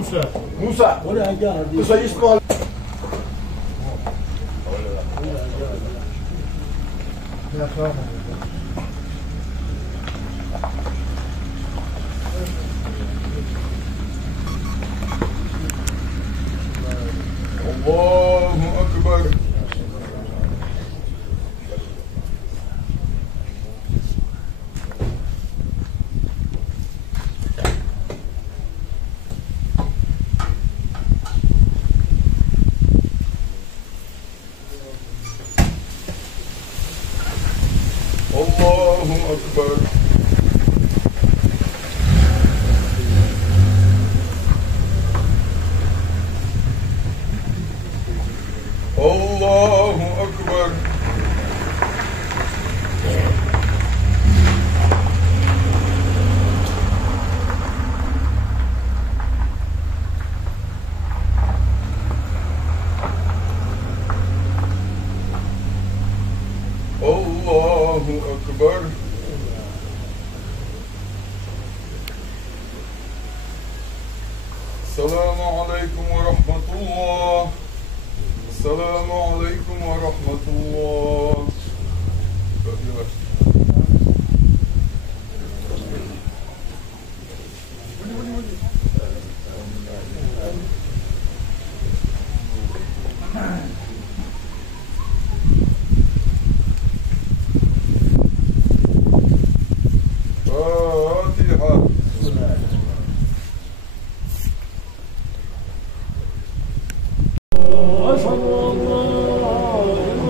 موسى موسى يسمع الله أكبر. الله أكبر. الله أكبر. الله أكبر. السلام عليكم ورحمة الله. السلام عليكم ورحمة الله. أشهد أن لا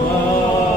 إله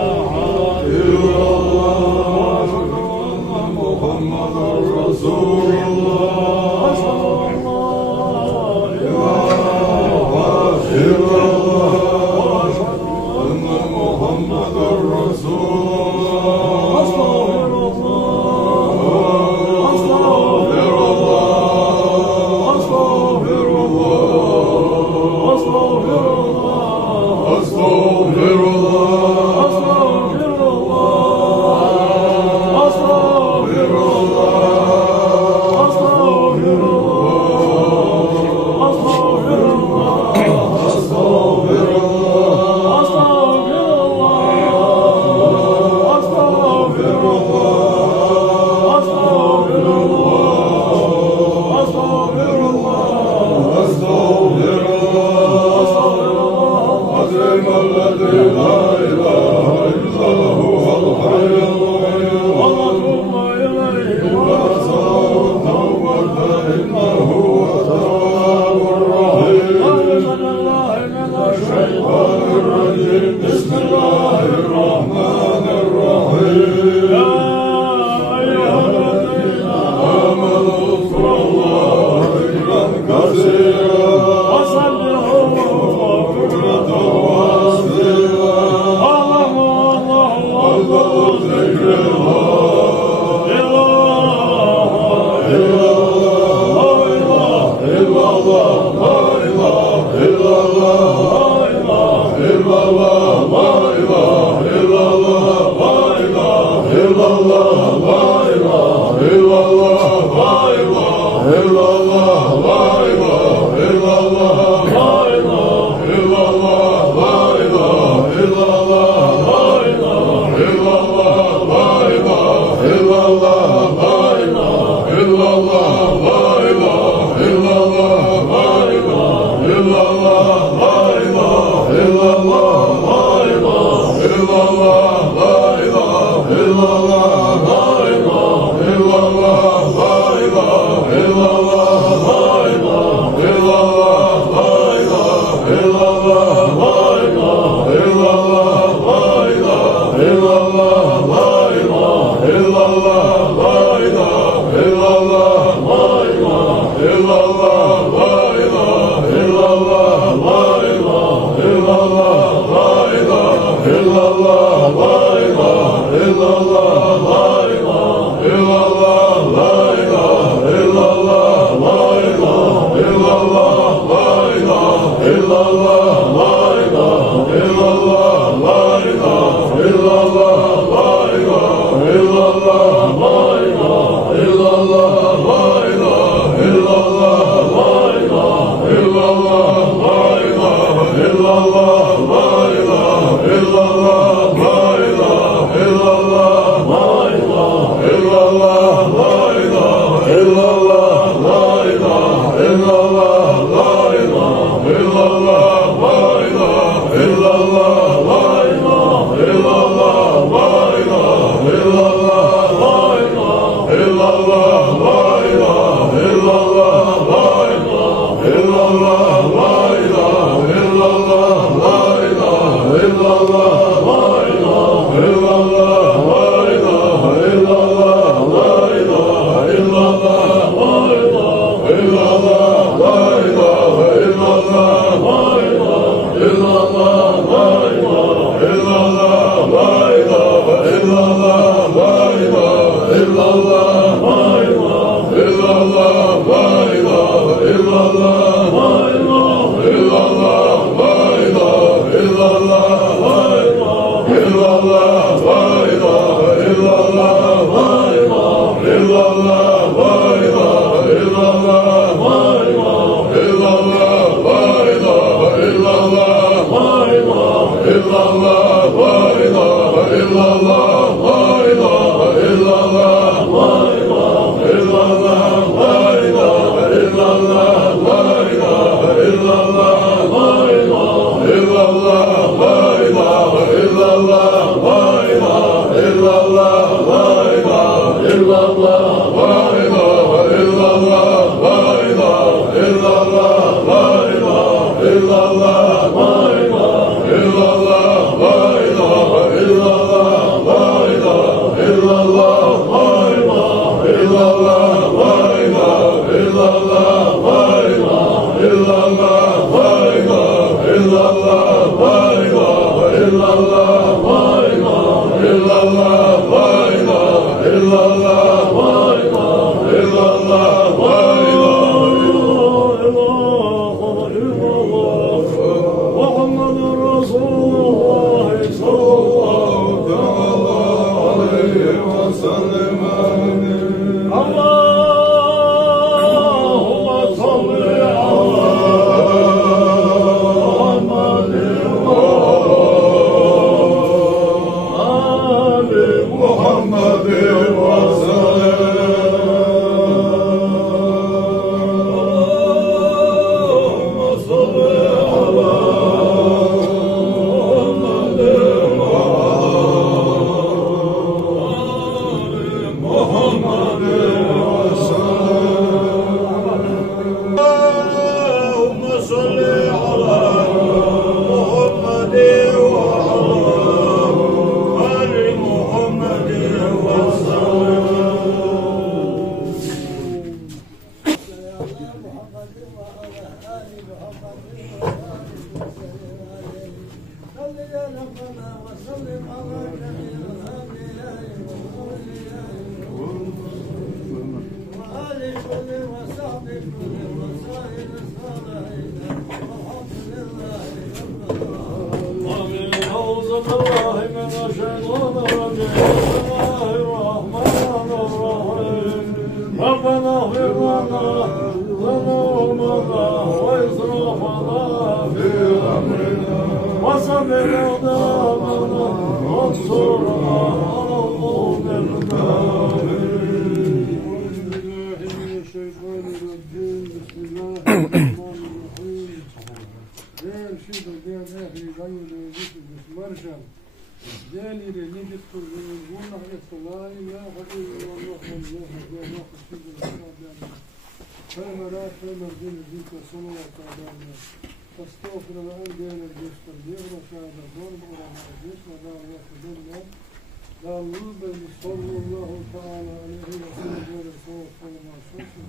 Davul Bey sallallahu teala aleyhi ve sellem böyle soğuk olmaz olsun.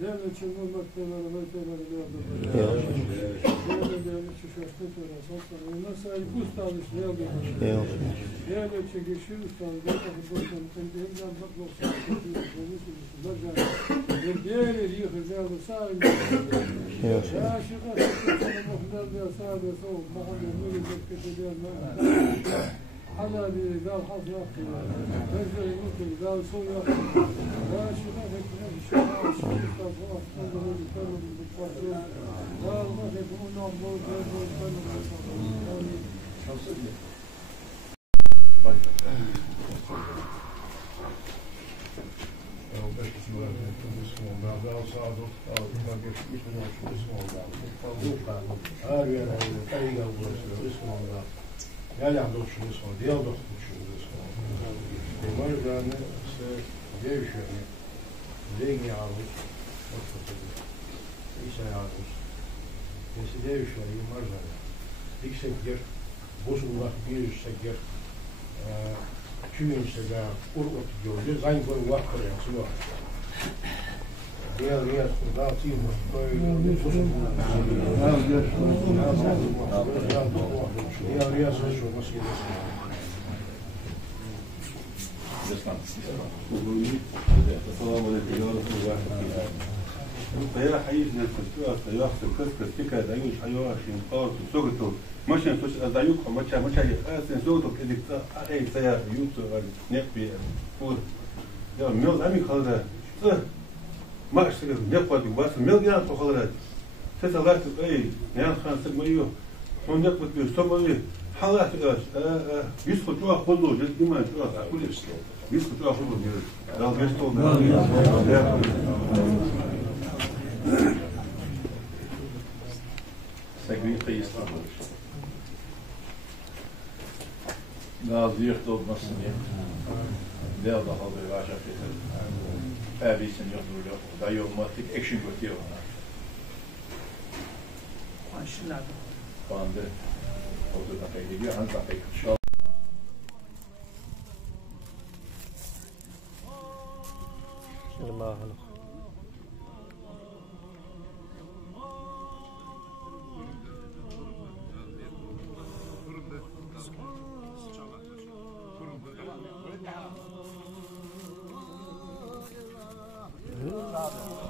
Değerli çılgınlıkları ve temelleri değerli çüşüşte töresi nasıl ustad işleyalım. Değerli çekişi ustad değerli dostum kendimden bakma değerli yıkı değerli sahibi ya şıkı muhtar ve sahibi soğuk muhammad müzik ketediğinde hala bir dal hazır Bezleri mutlu, dal soğuk ya şıkı hekine bir şey ustad Allah sonunda bir tarım bir farklı ya Allah hekine namlu Я حقيقي نفسي ياخذ القصة كده ده مش حيوان عشان قارس سوقته مش نفسي أزايوك ما تشاي أصلا سوقته كده أي سيارة يوتيوب نقبي فور يا ميل أمي خالد ما أشتغل نقبض بس ميل يا خالد تسألت أي نعم خان سميه هو نقبض بيسميه حالات يسقط جوا خذوا جد ما جوا كل يسقط جوا خذوا جد ده بيستول Segwita İstanbul. Nazır olmasın diye. Ne daha da var şafiyet. Erbisin yok. Da yolmatik action götürüyor. Anşılar. Bandı. Orada da pek hangi pek. Allah'ım.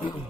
Bravo.